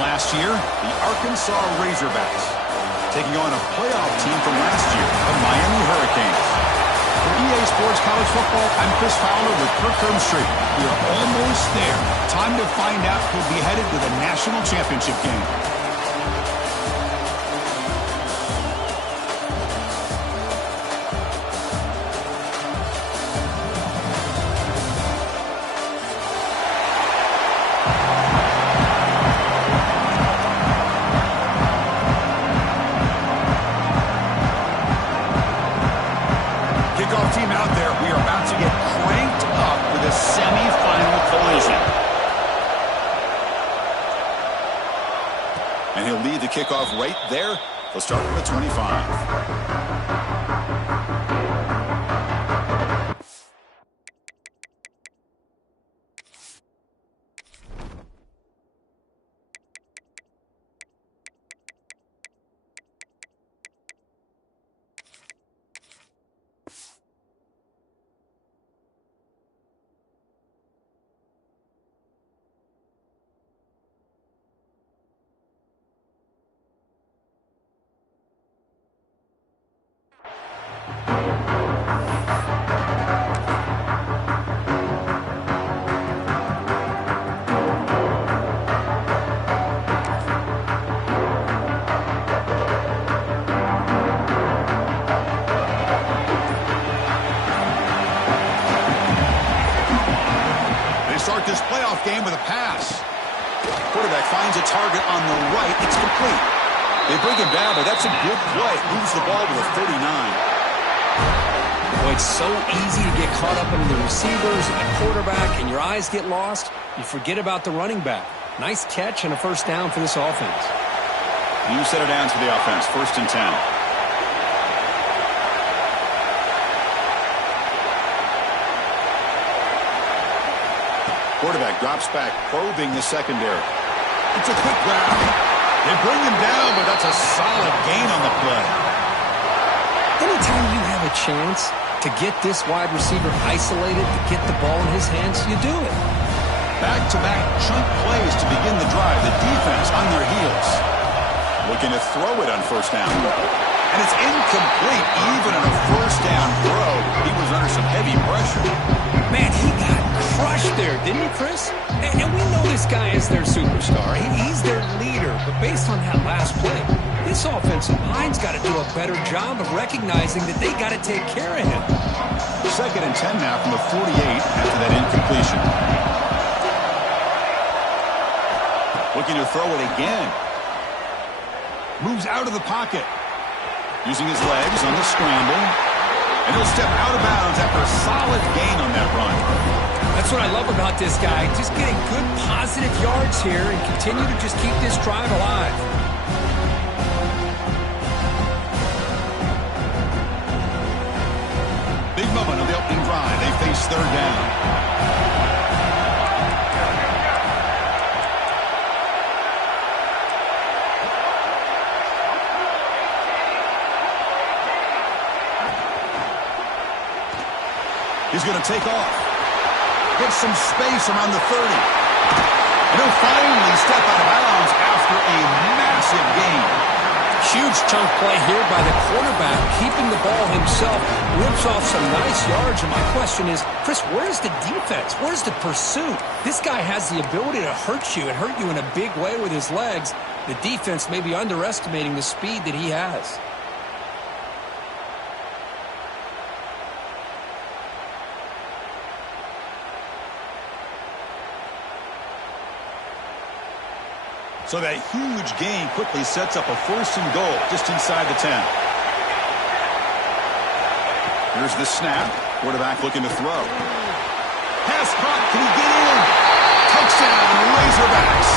last year, the Arkansas Razorbacks, taking on a playoff team from last year, the Miami Hurricanes. For EA Sports College Football, I'm Chris Fowler with Kirk Herbstreit. We are almost there. Time to find out who'll be headed to the national championship game. Team out there, we are about to get cranked up with a semi-final collision. And he'll lead the kickoff right there. He'll start with a 25. Start this playoff game with a pass. Quarterback finds a target on the right. It's complete. They bring him down, but that's a good play. Moves the ball to the 39. Boy, it's so easy to get caught up in the receivers and the quarterback, and your eyes get lost. You forget about the running back. Nice catch and a first down for this offense. New set of downs for the offense. 1st and 10. Quarterback drops back, probing the secondary. It's a quick grab. They bring him down, but that's a solid gain on the play. Anytime you have a chance to get this wide receiver isolated, to get the ball in his hands, you do it. Back-to-back chunk plays to begin the drive. The defense on their heels. Looking to throw it on 1st down. And it's incomplete. Even on a 1st down throw, he was under some heavy pressure. Man, he got crushed there, didn't he, Chris? And we know this guy is their superstar. He's their leader. But based on that last play, this offensive line's got to do a better job of recognizing that they got to take care of him. 2nd and 10 now from the 48 after that incompletion. Looking to throw it again. Moves out of the pocket. Using his legs on the scramble. And he'll step out of bounds after a solid gain on that run. That's what I love about this guy. Just getting good positive yards here and continue to just keep this drive alive. Big moment of the opening drive. They face 3rd down. He's going to take off. Get some space around the 30. And he'll finally step out of bounds after a massive gain. Huge chunk play here by the quarterback, keeping the ball himself, rips off some nice yards. And my question is, Chris, where's the defense? Where's the pursuit? This guy has the ability to hurt you and hurt you in a big way with his legs. The defense may be underestimating the speed that he has. So that huge gain quickly sets up a 1st and goal just inside the 10. Here's the snap. Quarterback looking to throw. Pass caught. Can he get in? Touchdown, Razorbacks,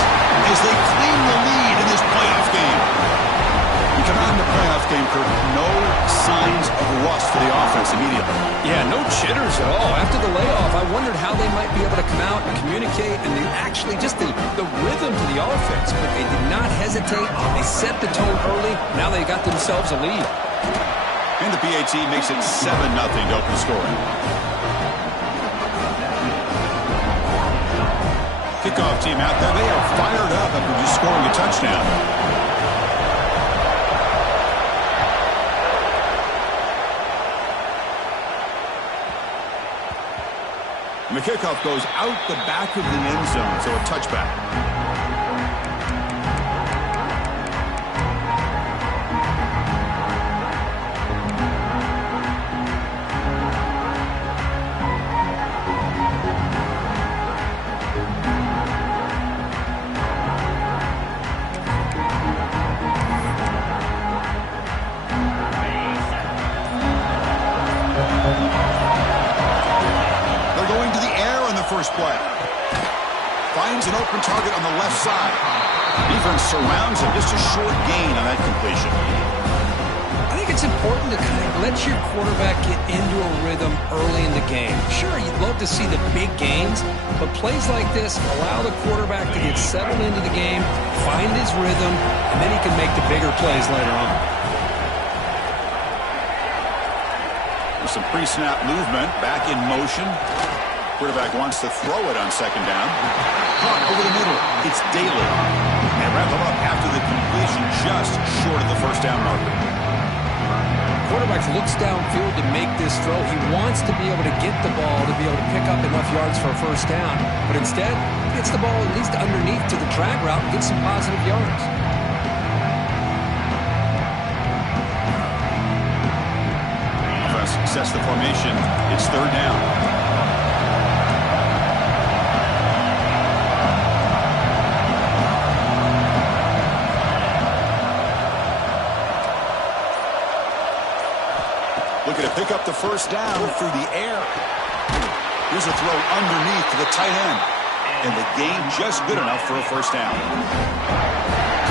as they claim the lead in this playoff game. We come out in the playoff game, Kirk. No signs of rust for the offense immediately. Yeah, no jitters at all. After the layoff, I wondered how they might be able to come out and communicate and actually just the rhythm to the offense. But they did not hesitate. They set the tone early. Now they got themselves a lead. And the PAT makes it 7-0 to open scoring. kickoff team out there. They are fired up after just scoring a touchdown. And the kickoff goes out the back of the end zone, so a touchback. First play. Finds an open target on the left side. Defense surrounds him. Just a short gain on that completion. I think it's important to kind of let your quarterback get into a rhythm early in the game. Sure, you'd love to see the big gains, but plays like this allow the quarterback to get settled into the game, find his rhythm, and then he can make the bigger plays later on. With some pre-snap movement, back in motion. Quarterback wants to throw it on second down. Caught over the middle. It's Daly. And wrap him up after the completion just short of the first down marker. Quarterback looks downfield to make this throw. He wants to be able to get the ball to be able to pick up enough yards for a first down. But instead, he gets the ball at least underneath to the drag route and gets some positive yards. Offense sets the formation. It's third down. Looking to pick up the first down through the air. Here's a throw underneath to the tight end. And the gain just good enough for a first down.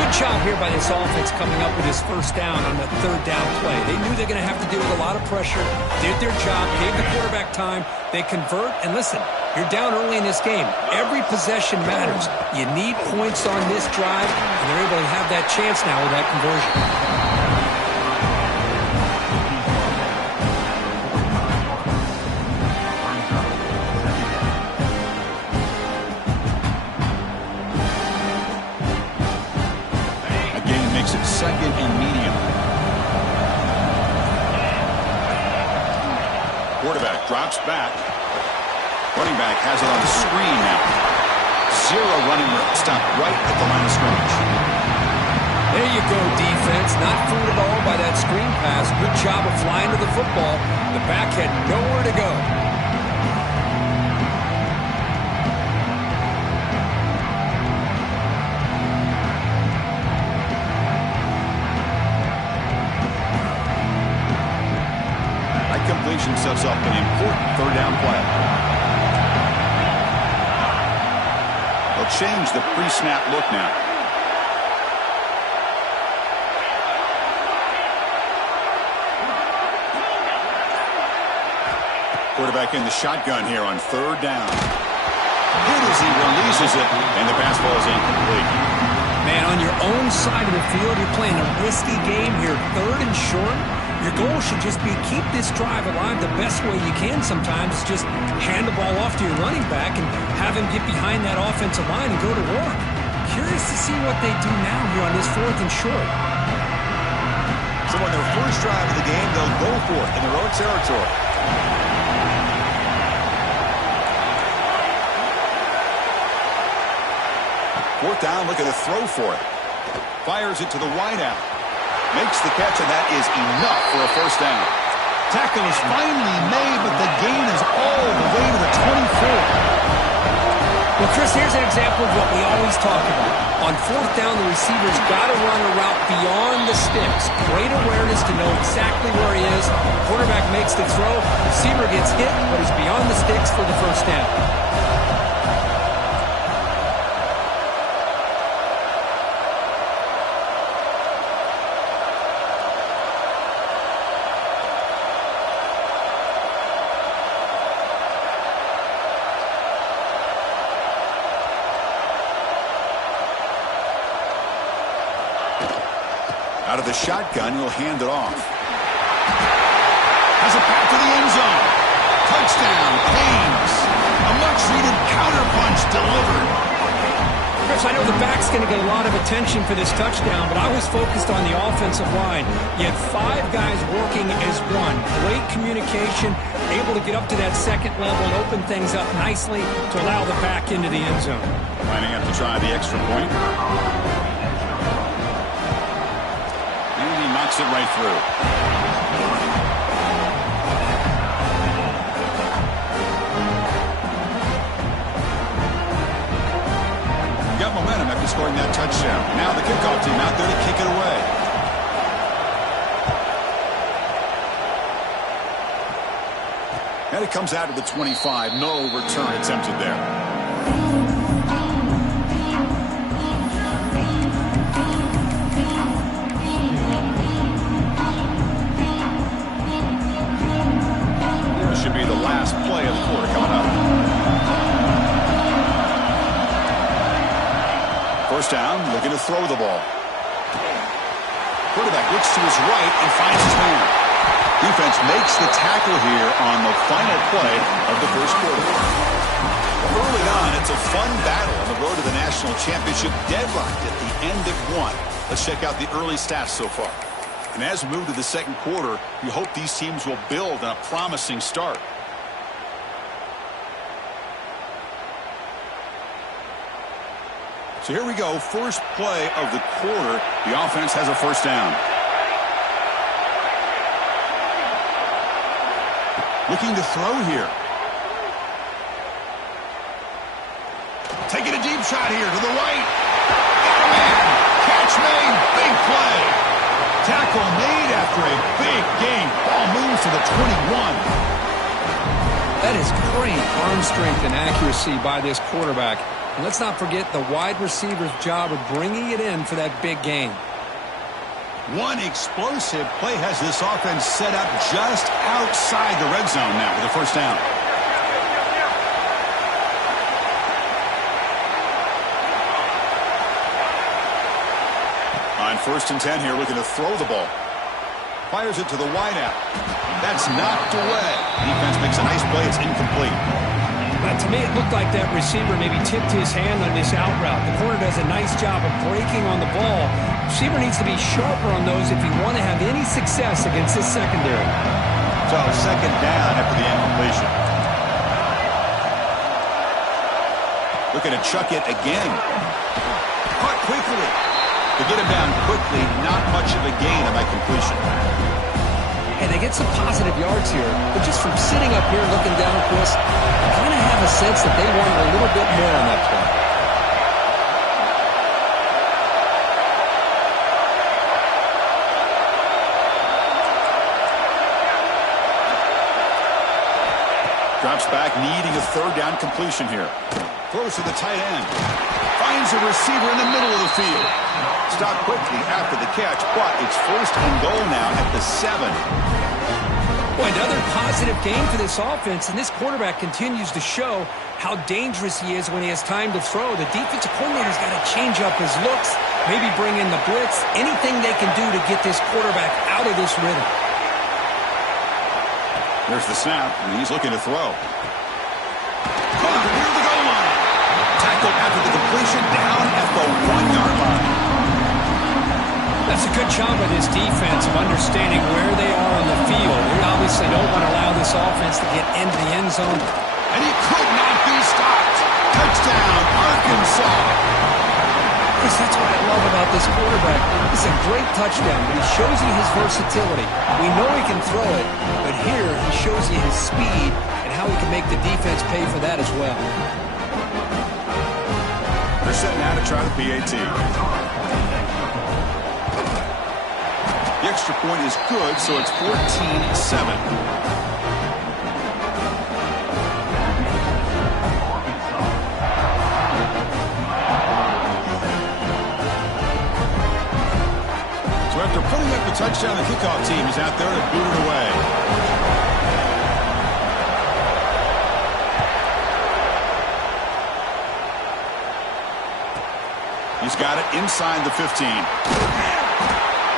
Good job here by this offense coming up with his first down on the third down play. They knew they're going to have to deal with a lot of pressure, did their job, gave the quarterback time. They convert, and listen, you're down early in this game. Every possession matters. You need points on this drive, and they're able to have that chance now with that conversion. Second and medium. Quarterback drops back. Running back has it on the screen now. Zero running room. Stop right at the line of scrimmage. There you go, defense. Not fooled at all by that screen pass. Good job of flying to the football. The back had nowhere to go. Completion sets up an important third down play. They'll change the pre-snap look now. Quarterback in the shotgun here on third down. Good as he releases it, and the pass ball is incomplete. Man, on your own side of the field, you're playing a risky game here, third and short. Your goal should just be keep this drive alive the best way you can sometimes. Just hand the ball off to your running back and have him get behind that offensive line and go to work. Curious to see what they do now here on this fourth and short. So on their first drive of the game, they'll go for it in their own territory. Fourth down, looking to throw for it. Fires it to the wideout. Makes the catch, and that is enough for a first down. Tackle is finally made, but the gain is all the way to the 24. Well, Chris, here's an example of what we always talk about. On fourth down, the receiver's got to run a route beyond the sticks. Great awareness to know exactly where he is. Quarterback makes the throw. Receiver gets hit, but is beyond the sticks for the first down. Out of the shotgun, he'll hand it off. Has a pass to the end zone. Touchdown, Canes. A much-needed counterpunch delivered. Chris, I know the back's going to get a lot of attention for this touchdown, but I was focused on the offensive line. You had 5 guys working as one. Great communication, able to get up to that second level and open things up nicely to allow the back into the end zone. Lining up to try the extra point. And he knocks it right through. Got momentum after scoring that touchdown. Now the kickoff team out there to kick it away. And it comes out to the 25. No return attempted there. This should be the last play of the quarter coming up. First down, looking to throw the ball. Quarterback looks to his right and finds his man. Defense makes the tackle here on the final play of the first quarter. Early on, it's a fun battle on the road to the national championship, deadlocked at the end of one. Let's check out the early stats so far. And as we move to the second quarter, you hope these teams will build on a promising start. So here we go, first play of the quarter. The offense has a first down. Looking to throw here. Taking a deep shot here to the right. Got a man. Catch made. Big play. Tackle made after a big gain. Ball moves to the 21. That is great arm strength and accuracy by this quarterback. And let's not forget the wide receiver's job of bringing it in for that big gain. One explosive play has this offense set up just outside the red zone now with a first down. On 1st and 10 here, looking to throw the ball. Fires it to the wideout. That's knocked away. Defense makes a nice play. It's incomplete. To me, it looked like that receiver maybe tipped his hand on this out route. The corner does a nice job of breaking on the ball. Receiver needs to be sharper on those if you want to have any success against this secondary. So, second down after the incompletion. Looking to chuck it again. Caught quickly. To get him down quickly, not much of a gain on that completion. And they get some positive yards here, but just from sitting up here looking down, Chris, I kind of have a sense that they wanted a little bit more on that play. Drops back, needing a third down completion here. Throws to the tight end. Finds a receiver in the middle of the field. Stopped quickly after the catch, but it's 1st and goal now at the 7. Boy, another positive game for this offense, and this quarterback continues to show how dangerous he is when he has time to throw. The defensive coordinator's got to change up his looks, maybe bring in the blitz, anything they can do to get this quarterback out of this rhythm. There's the snap, and he's looking to throw. Caught near the goal line. Tackled after the completion, down at the 1-yard line. That's a good job by this defense of understanding where they are on the field. They obviously don't want to allow this offense to get into the end zone. And he could not be stopped. Touchdown, Arkansas. Chris, that's what I love about this quarterback. It's a great touchdown, but he shows you his versatility. We know he can throw it, but here he shows you his speed and how he can make the defense pay for that as well. They're setting out to try the PAT. The extra point is good, so it's 14-7. So after putting up the touchdown, the kickoff team is out there to boot it away. He's got it inside the 15.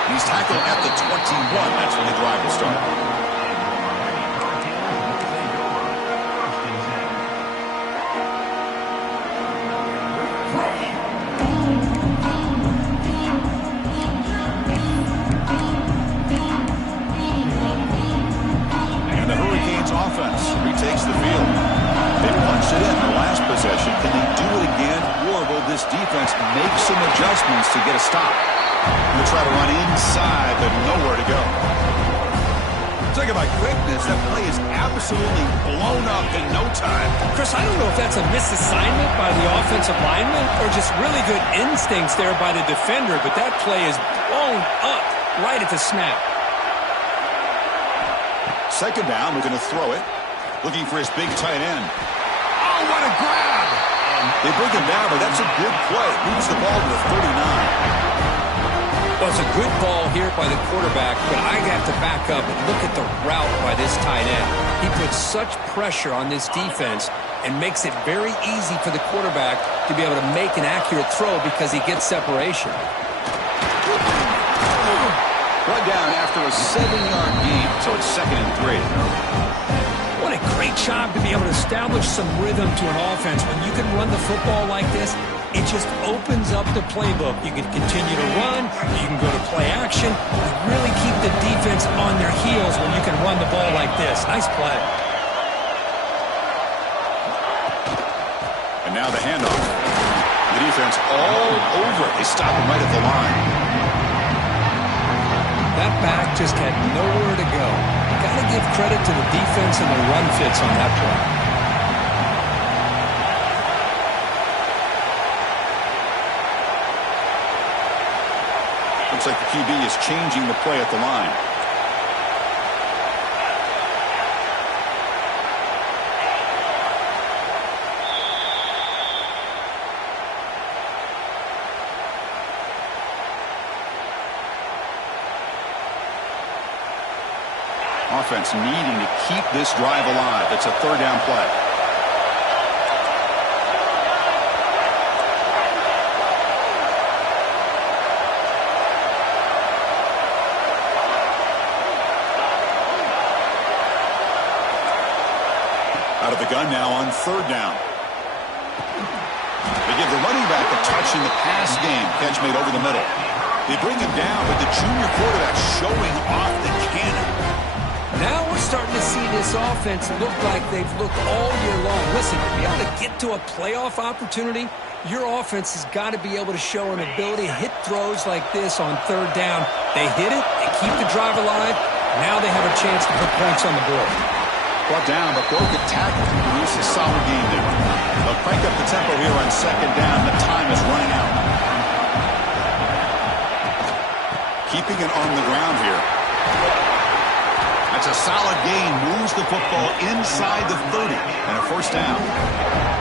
He's tackled at the 21. That's when the drive will start. adjustments to get a stop. He'll try to run inside, but nowhere to go. Talk about quickness. That play is absolutely blown up in no time. Chris, I don't know if that's a misassignment by the offensive lineman or just really good instincts there by the defender, but that play is blown up right at the snap. Second down, we're going to throw it. Looking for his big tight end. Oh, what a grab! They bring him down, but that's a good play. Moves the ball to the 39. Well, it's a good ball here by the quarterback, but I have to back up and look at the route by this tight end. He puts such pressure on this defense and makes it very easy for the quarterback to be able to make an accurate throw because he gets separation. Brought down after a 7-yard gain, so it's 2nd and 3. What a great job to be able to establish some rhythm to an offense. When you can run the football like this, it just opens up the playbook. You can continue to run. You can go to play action. You really keep the defense on their heels when you can run the ball like this. Nice play. And now the handoff. The defense all over it. They stop him right at the line. That back just had nowhere to go. Got to give credit to the defense and the run fits on that play. Looks like the QB is changing the play at the line. Offense needing to keep this drive alive. It's a 3rd down play. Out of the gun now on 3rd down. They give the running back a touch in the pass game. Catch made over the middle. They bring him down, but the junior quarterback showing off the cannon. Now we're starting to see this offense look like they've looked all year long. Listen, to be able to get to a playoff opportunity, your offense has got to be able to show an ability to hit throws like this on 3rd down. They hit it, they keep the drive alive. Now they have a chance to put points on the board. Brought down, but broke a tackle to produce a solid game there. They'll crank up the tempo here on 2nd down. The time is running out. Keeping it on the ground here. That's a solid gain. Moves the football inside the 30 and a 1st down.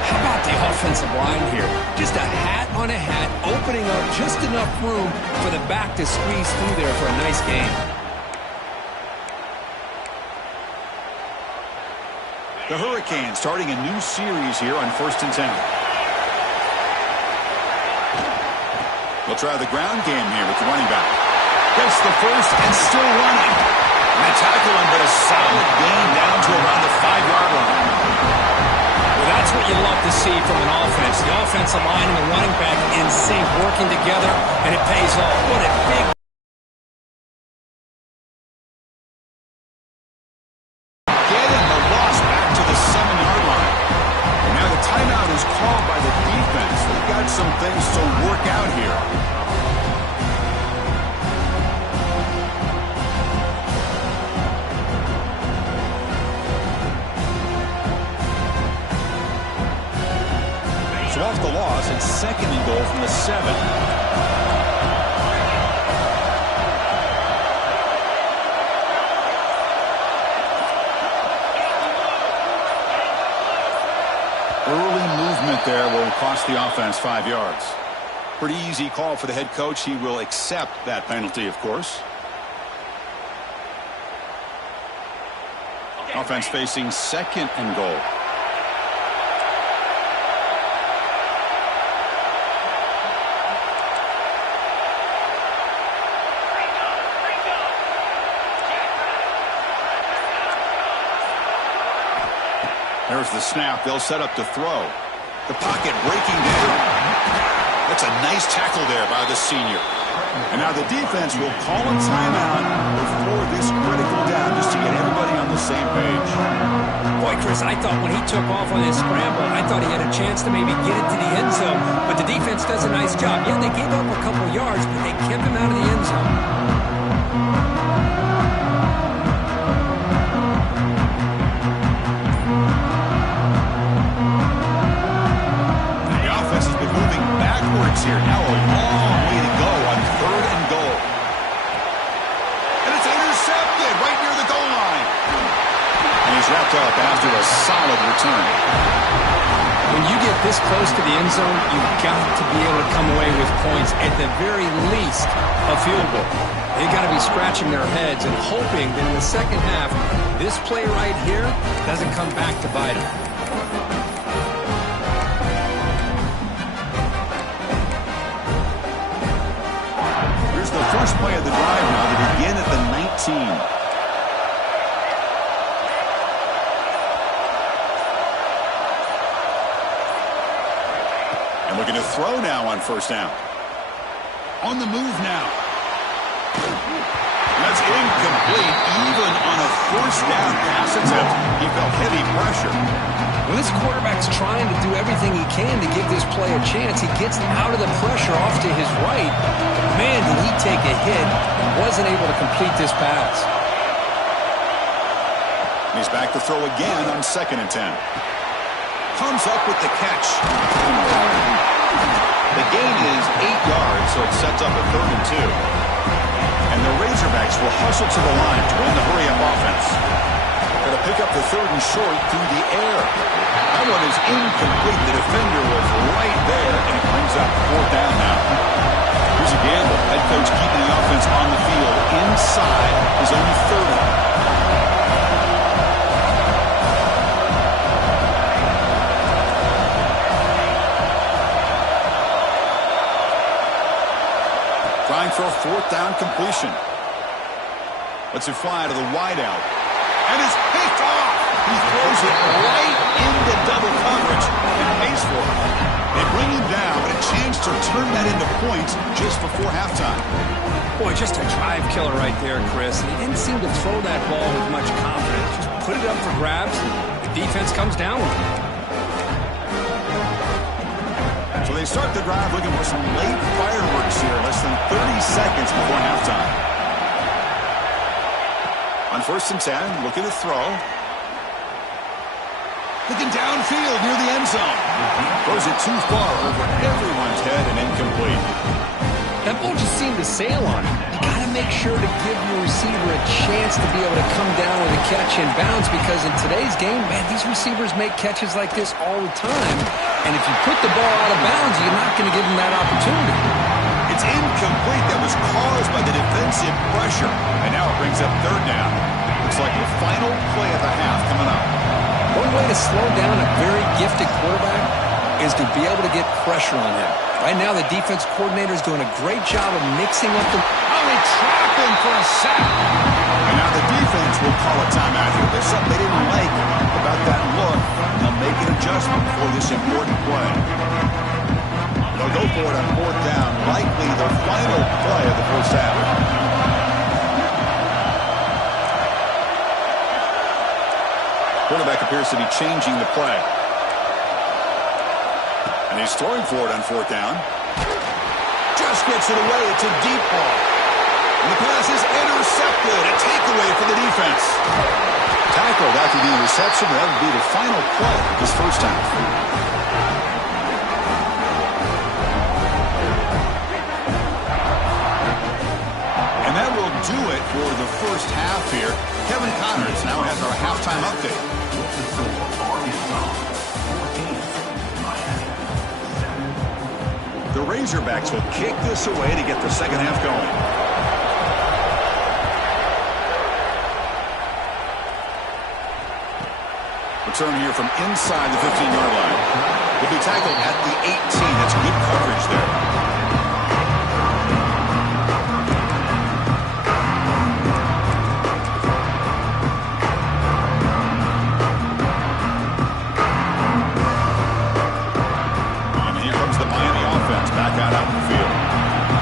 How about the offensive line here? Just a hat on a hat, opening up just enough room for the back to squeeze through there for a nice gain. The Hurricanes starting a new series here on 1st and 10. They'll try the ground game here with the running back. Gets the first and still running. And they tackle him, but a solid gain down to around the 5-yard line. Well, that's what you love to see from an offense. The offensive line and the running back in sync, working together, and it pays off. What a big called by the defense. They've got some things to work out here. So off the loss, it's 2nd and goal from the 7. Early movement there will cost the offense 5 yards. Pretty easy call for the head coach. He will accept that penalty, of course. Offense facing 2nd and goal. There's the snap. They'll set up to throw. The pocket breaking down. That's a nice tackle there by the senior. And now the defense will call a timeout before this critical down just to get everybody on the same page. Boy, Chris, I thought when he took off on his scramble, I thought he had a chance to maybe get it to the end zone, but the defense does a nice job. Yeah, they gave up a couple yards, but they kept him out of the end zone. Here. Now a long way to go on 3rd and goal. And it's intercepted right near the goal line. And he's wrapped up after a solid return. When you get this close to the end zone, you've got to be able to come away with points, at the very least, a field goal. They've got to be scratching their heads and hoping that in the second half, this play right here doesn't come back to bite them. First play of the drive now to begin at the 19. And looking to throw now on 1st down. On the move now. That's incomplete. Even on a 1st down pass attempt, he felt heavy pressure. When this quarterback's trying to do everything he can to give this play a chance, he gets out of the pressure off to his right. Man, did he take a hit and wasn't able to complete this pass. He's back to throw again on 2nd and 10. Comes up with the catch. The gain is 8 yards, so it sets up a 3rd and 2. And the Razorbacks will hustle to the line to run the hurry-up offense. Going to pick up the 3rd and short through the air. That one is incomplete. The defender was right there, and it brings up 4th down now. Here's a gamble. Head coach keeping the offense on the field inside his own 30. Trying for a 4th down completion. Lets it fly to the wideout. And it's picked off. He throws it right into double coverage and pays for it. They bring him down, but a chance to turn that into points just before halftime. Boy, just a drive killer right there, Chris. He didn't seem to throw that ball with much confidence. Just put it up for grabs. The defense comes down with it. So they start the drive looking for some late fireworks here, less than 30 seconds before halftime. On 1st and 10, looking to throw. Looking downfield near the end zone. Throws it too far over everyone's head and incomplete. That ball just seemed to sail on him. You got to make sure to give your receiver a chance to be able to come down with a catch and bounce, because in today's game, man, these receivers make catches like this all the time. And if you put the ball out of bounds, you're not going to give them that opportunity. It's incomplete. That was caused by the defensive pressure. And now it brings up 3rd down. Looks like the final play of the half coming up. One way to slow down a very gifted quarterback is to be able to get pressure on him. Right now, the defense coordinator is doing a great job of mixing up the... Oh, they trap him for a sack. And now the defense will call a timeout here. There's something they didn't like about that look. They'll make an adjustment for this important play. They'll go for it on 4th down, likely the final play of the 1st half. Quarterback appears to be changing the play. And he's throwing for it on 4th down. Just gets it away. It's a deep ball. And the pass is intercepted. A takeaway for the defense. Tackled after the interception. That would be the final play of this 1st half. And that will do it for the 1st half here. Kevin Connors now has our halftime update. The Razorbacks will kick this away to get the second half going. Return here from inside the 15-yard line. Will be tackled at the 18. That's good coverage there.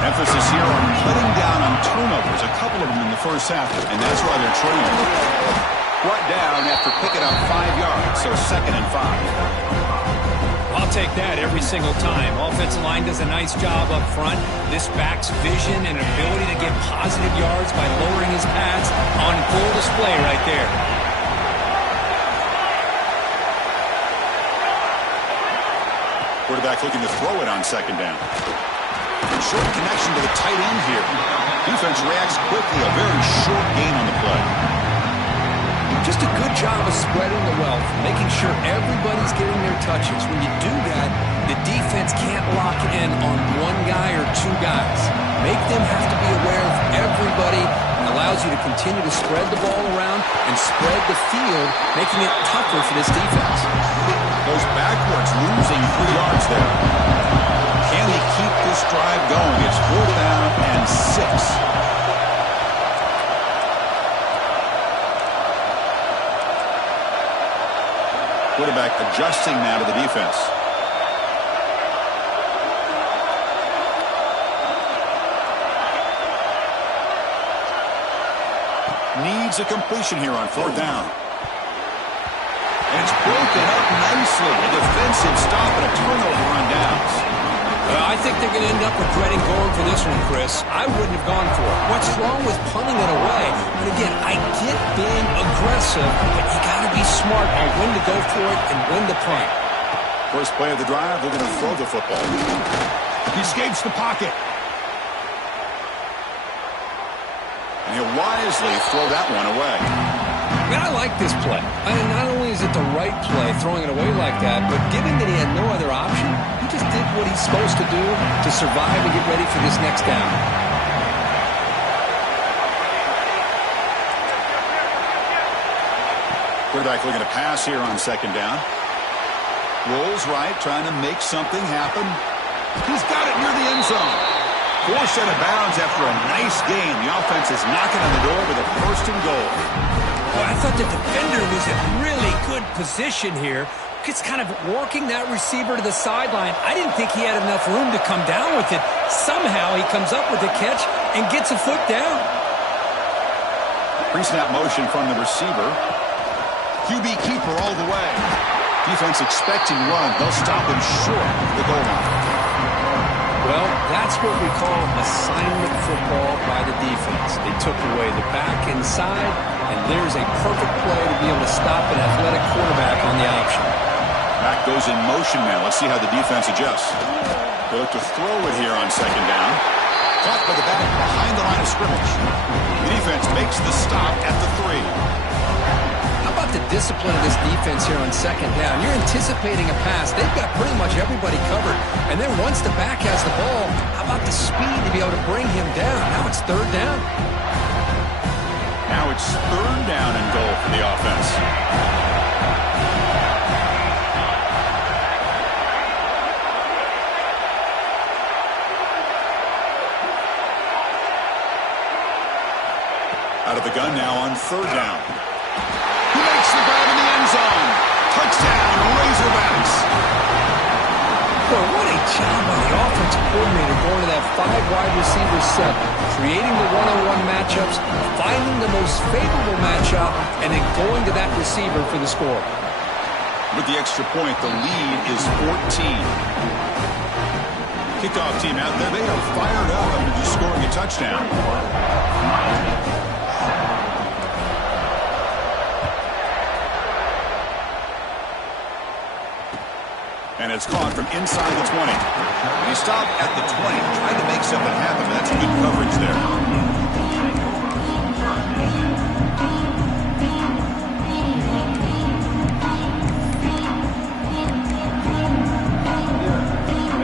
Emphasis here are cutting down on turnovers, a couple of them in the first half, and that's why they're trading. Brought down after picking up 5 yards, so 2nd and 5. I'll take that every single time. Offensive line does a nice job up front. This back's vision and ability to get positive yards by lowering his pads on full display right there. Quarterback looking to throw it on 2nd down. Short connection to the tight end here. Defense reacts quickly. A very short gain on the play. Just a good job of spreading the wealth, making sure everybody's getting their touches. When you do that, the defense can't lock in on one guy or two guys. Make them have to be aware of everybody, and allows you to continue to spread the ball around and spread the field, making it tougher for this defense. Goes backwards, losing 3 yards there. Can he keep this drive going? It's 4th down and 6. Quarterback adjusting now to the defense. Needs a completion here on 4th down. And it's broken up nicely. A defensive stop and a turnover on downs. I think they're going to end up regretting going for this one, Chris. I wouldn't have gone for it. What's wrong with punting it away? And again, I get being aggressive, but you got to be smart on when to go for it and when to punt. First play of the drive, they're going to throw the football. He escapes the pocket. And he'll wisely throw that one away. I like this play. Not only is it the right play, throwing it away like that, but given that he had no other option, he just did what he's supposed to do to survive and get ready for this next down. Quarterback looking to pass here on 2nd down. Rolls right, trying to make something happen. He's got it near the end zone. Forced out of bounds after a nice game. The offense is knocking on the door with a 1st and goal. Well, I thought the defender was in really good position here. Just kind of working that receiver to the sideline. I didn't think he had enough room to come down with it. Somehow he comes up with the catch and gets a foot down. Pre-snap motion from the receiver. QB keeper all the way. Defense expecting run. They'll stop him short of the goal line. Well, that's what we call assignment football by the defense. They took away the back inside, and there's a perfect play to be able to stop an athletic quarterback on the option. Back goes in motion now. Let's see how the defense adjusts. They look to throw it here on 2nd down. Caught by the back behind the line of scrimmage. The defense makes the stop at the 3. How about the discipline of this defense here on 2nd down? You're anticipating a pass. They've got pretty much everybody covered. And then once the back has the ball, how about the speed to be able to bring him down? Now it's 3rd down. Now it's 3rd down and goal for the offense. Out of the gun now on 3rd down. He makes the grab in the end zone. Touchdown, Razorbacks. Well, what a job by the offensive coordinator going to that 5 wide receiver set, creating the one-on-one matchups, finding the most favorable matchup, and then going to that receiver for the score. With the extra point, the lead is 14. Kickoff team out there. They are fired up after just scoring a touchdown. And it's caught from inside the 20. He stopped at the 20, trying to make something happen, but that's good coverage there.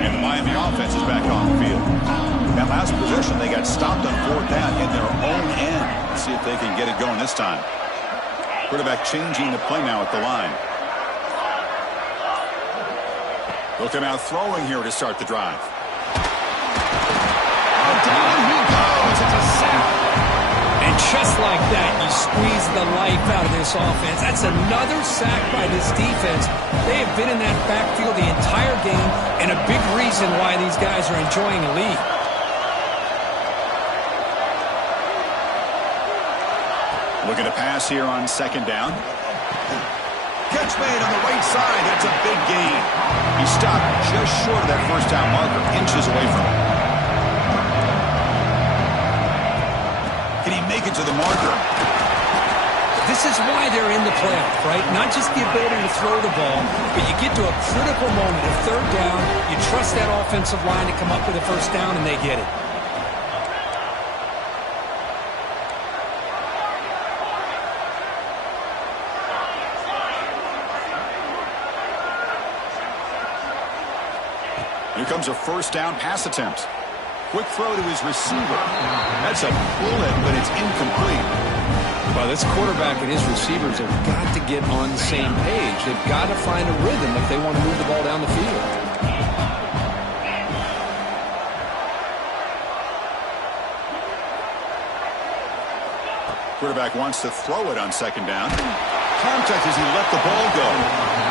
And the Miami offense is back on the field. That last possession, they got stopped on 4th down in their own end. Let's see if they can get it going this time. Quarterback changing the play now at the line. Looking out throwing here to start the drive. Down he goes. It's a sack. And just like that, you squeeze the life out of this offense. That's another sack by this defense. They have been in that backfield the entire game, and a big reason why these guys are enjoying the lead. Looking to pass here on second down. Catch made on the right side. That's a big gain. He stopped just short of that first down marker, inches away from it. Can he make it to the marker? This is why they're in the playoff, right? Not just the ability to throw the ball, but you get to a critical moment of third down. You trust that offensive line to come up with a first down, and they get it. Here comes a first down pass attempt. Quick throw to his receiver. That's a bullet, but it's incomplete. Well, this quarterback and his receivers have got to get on the same page. They've got to find a rhythm if they want to move the ball down the field. Quarterback wants to throw it on second down. Contact as he let the ball go.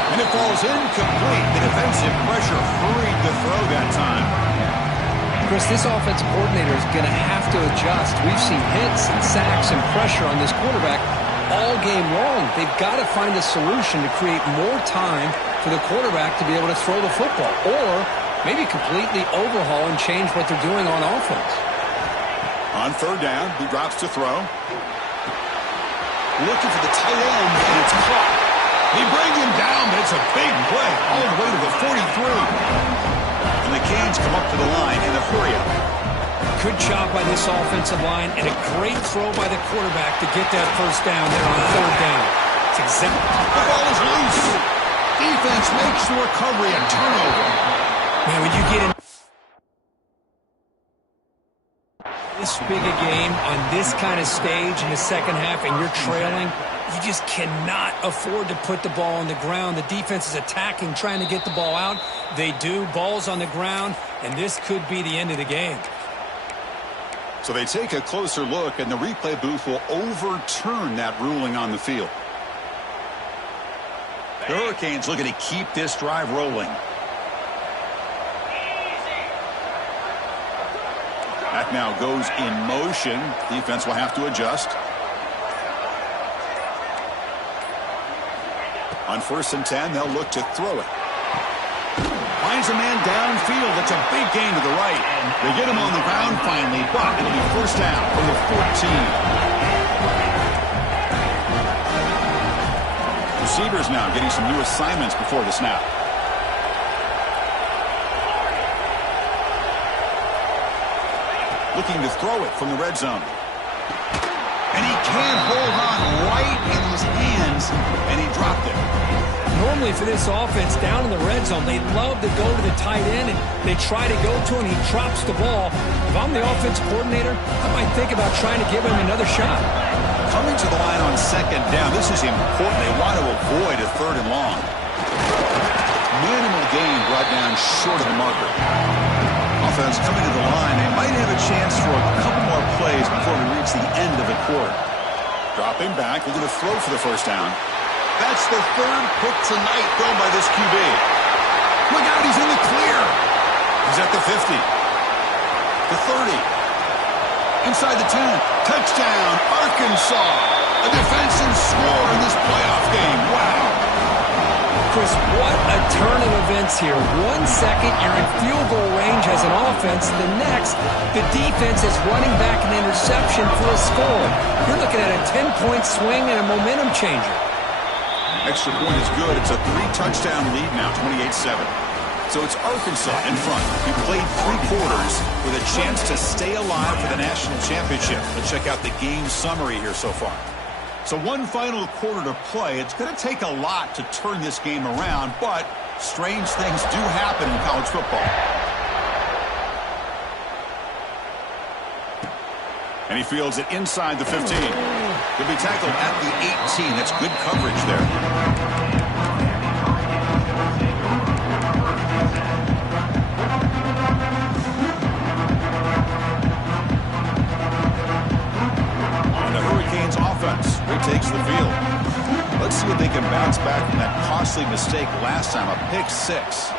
And it falls incomplete. The defensive pressure hurried the throw that time. Chris, this offensive coordinator is going to have to adjust. We've seen hits and sacks and pressure on this quarterback all game long. They've got to find a solution to create more time for the quarterback to be able to throw the football, or maybe completely overhaul and change what they're doing on offense. On third down, he drops to throw. Looking for the tight end, and it's caught. He brings him down, but it's a big play all the way to the 43. And the Canes come up to the line in a hurry-up. Good job by this offensive line, and a great throw by the quarterback to get that first down there on third down. It's exactly. The ball is loose. Defense makes the recovery a turnover. Man, when you get in this big a game on this kind of stage in the second half and you're trailing, you just cannot afford to put the ball on the ground. The defense is attacking, trying to get the ball out. They do. Ball's on the ground, and this could be the end of the game. So they take a closer look, and the replay booth will overturn that ruling on the field. The Hurricanes looking to keep this drive rolling. That now goes in motion. Defense will have to adjust. On 1st and 10, they'll look to throw it. Finds a man downfield. That's a big gain to the right. They get him on the ground finally, but it'll be first down from the 14. Receivers now getting some new assignments before the snap. Looking to throw it from the red zone. And he can't hold on right in his hands, and he dropped it. Normally for this offense, down in the red zone, they love to go to the tight end, and they try to go to him, and he drops the ball. If I'm the offensive coordinator, I might think about trying to give him another shot. Coming to the line on second down, this is important. They want to avoid a third and long. Minimal gain brought down short of the marker. Offense coming to the line. They might have a chance for a couple more plays before we reach the end of the quarter. Dropping back, looking to throw for the first down. That's the third pick tonight thrown by this QB. Look out, he's in the clear. He's at the 50. The 30. Inside the 10. Touchdown, Arkansas. A defensive score in this playoff game. Wow. Chris, what a turn of events here. 1 second, you're in field goal range as an offense. The next, the defense is running back an interception for a score. You're looking at a 10-point swing and a momentum changer. Extra point is good. It's a 3-touchdown lead now, 28-7. So it's Arkansas in front. We played 3 quarters with a chance to stay alive for the national championship. Let's check out the game summary here so far. So one final quarter to play. It's going to take a lot to turn this game around, but strange things do happen in college football. And he fields it inside the 15. He'll be tackled at the 18. That's good coverage there. On the Hurricanes offense, retakes the field. Let's see if they can bounce back from that costly mistake last time, a pick 6.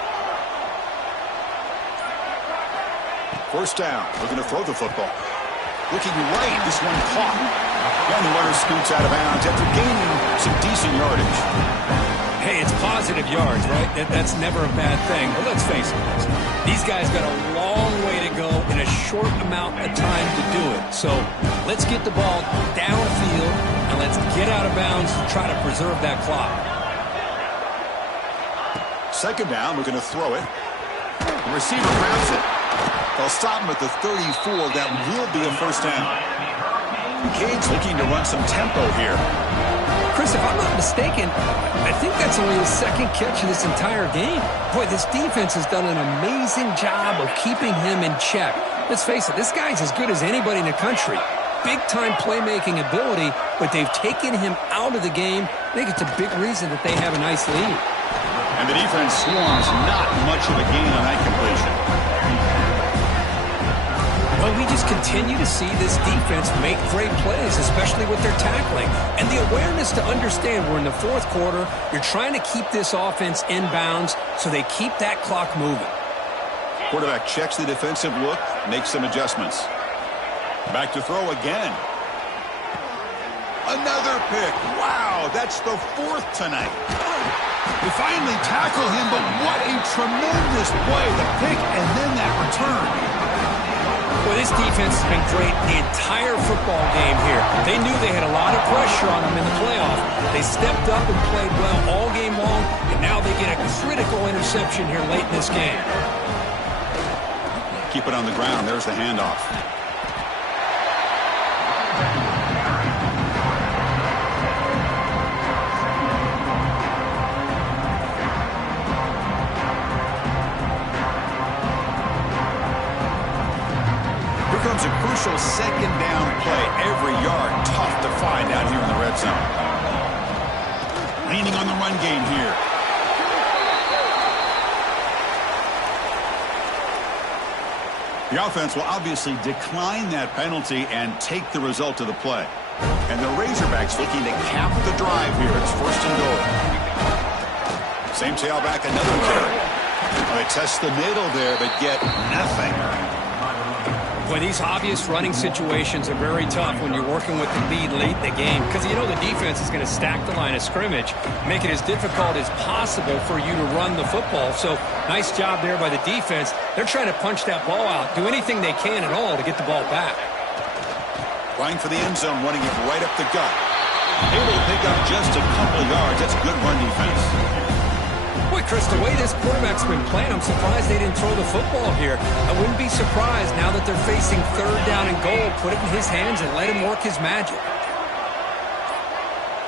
First down, looking to throw the football. Looking right, this one caught. And the runner scoots out of bounds after gaining some decent yardage. Hey, it's positive yards, right? That's never a bad thing. But let's face it, these guys got a long way to go in a short amount of time to do it. So let's get the ball downfield and let's get out of bounds to try to preserve that clock. Second down, we're going to throw it. The receiver grabs it. They'll stop him at the 34. That will be a first down. Cade's looking to run some tempo here. Chris, if I'm not mistaken, I think that's only his second catch of this entire game. Boy, this defense has done an amazing job of keeping him in check. Let's face it, this guy's as good as anybody in the country. Big-time playmaking ability, but they've taken him out of the game. I think it's a big reason that they have a nice lead. And the defense swarms not much of a gain on that completion. Well, we just continue to see this defense make great plays, especially with their tackling. And the awareness to understand we're in the fourth quarter, you're trying to keep this offense in bounds so they keep that clock moving. Quarterback checks the defensive look, makes some adjustments. Back to throw again. Another pick. Wow, that's the fourth tonight. They finally tackle him, but what a tremendous play. The pick and then that return. Well, this defense has been great the entire football game here. They knew they had a lot of pressure on them in the playoff. They stepped up and played well all game long, and now they get a critical interception here late in this game. Keep it on the ground. There's the handoff. Comes a crucial second down play. Every yard tough to find out here in the red zone. Leaning on the run game here. The offense will obviously decline that penalty and take the result of the play. And the Razorbacks looking to cap the drive here. It's first and goal. Same tailback, another carry. Well, they test the middle there, but get nothing. Boy, these obvious running situations are very tough when you're working with the lead late in the game because you know the defense is going to stack the line of scrimmage, make it as difficult as possible for you to run the football. So nice job there by the defense. They're trying to punch that ball out, do anything they can at all to get the ball back. Flying for the end zone, running it right up the gut. Able to pick up just a couple of yards. That's good run defense. Boy, Chris, the way this quarterback's been playing, I'm surprised they didn't throw the football here. I wouldn't be surprised now that they're facing third down and goal. Put it in his hands and let him work his magic.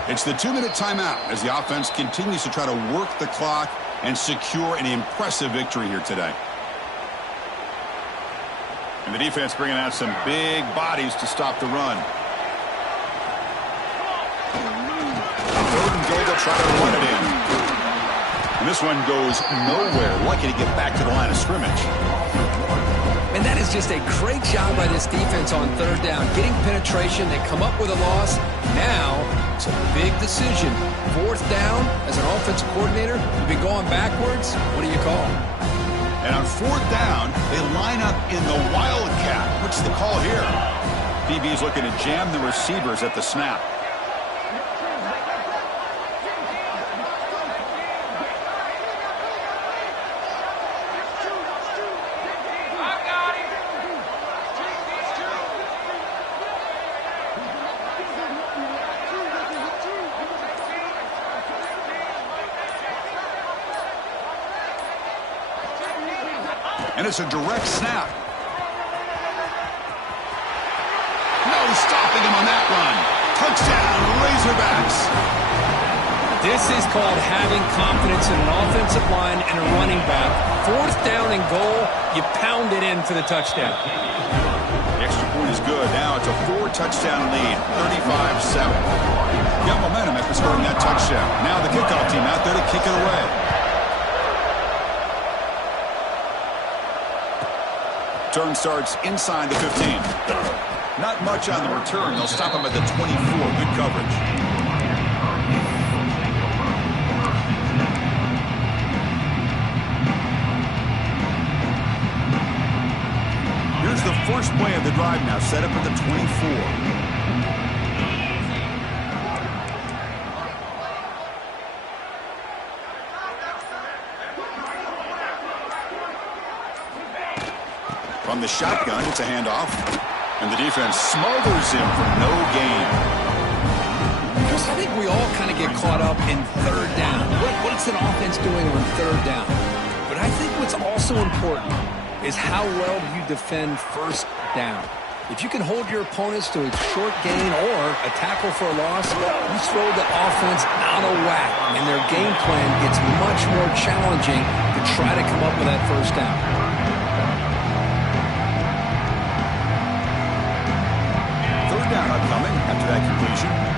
It's the 2-minute timeout as the offense continues to try to work the clock and secure an impressive victory here today. And the defense bringing out some big bodies to stop the run. Third and goal, they'll try to run it in. And this one goes nowhere. Lucky to get back to the line of scrimmage. And that is just a great job by this defense on third down. Getting penetration, they come up with a loss. Now, it's a big decision. Fourth down, as an offensive coordinator, you've been going backwards. What do you call? And on fourth down, they line up in the wildcat. What's the call here? DB's looking to jam the receivers at the snap. And it's a direct snap. No stopping him on that run. Touchdown, Razorbacks. This is called having confidence in an offensive line and a running back. Fourth down and goal, you pound it in for the touchdown. The extra point is good. Now it's a 4-touchdown lead, 35-7. Got momentum after scoring that touchdown. Now the kickoff team out there to kick it away. Turn starts inside the 15. Not much on the return. They'll stop him at the 24. Good coverage. Here's the first play of the drive now, set up at the 24. From the shotgun, it's a handoff. And the defense smothers him for no gain. Chris, I think we all kind of get caught up in third down. What's an offense doing on third down? But I think what's also important is how well you defend first down. If you can hold your opponents to a short gain or a tackle for a loss, you throw the offense out of whack, and their game plan gets much more challenging to try to come up with that first down. Third down upcoming after that completion.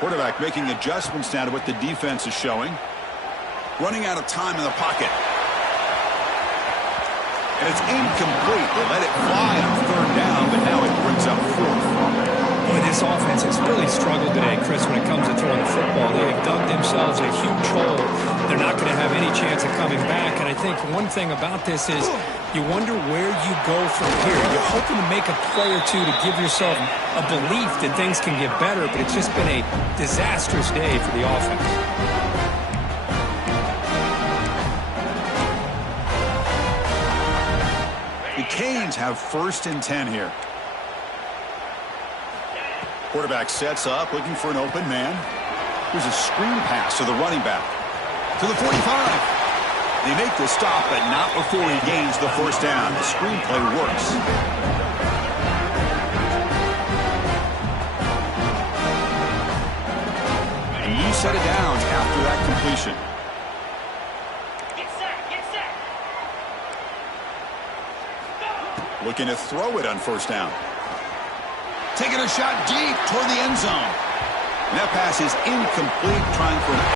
Quarterback making adjustments now to what the defense is showing. Running out of time in the pocket. And it's incomplete. They let it fly on third down, but now it brings up fourth. Boy, this offense has really struggled today, Chris, when it comes to throwing the football. They have dug themselves a huge hole. They're not going to have any chance of coming back. And I think one thing about this is you wonder where you go from here. You're hoping to make a play or two to give yourself a belief that things can get better, but it's just been a disastrous day for the offense. The Canes have 1st and 10 here. Quarterback sets up, looking for an open man. Here's a screen pass to the running back. To the 45. They make the stop, but not before he gains the first down. The screenplay works. And you set it down after that completion. Get set. Looking to throw it on first down. Taking a shot deep toward the end zone. And that pass is incomplete, trying for an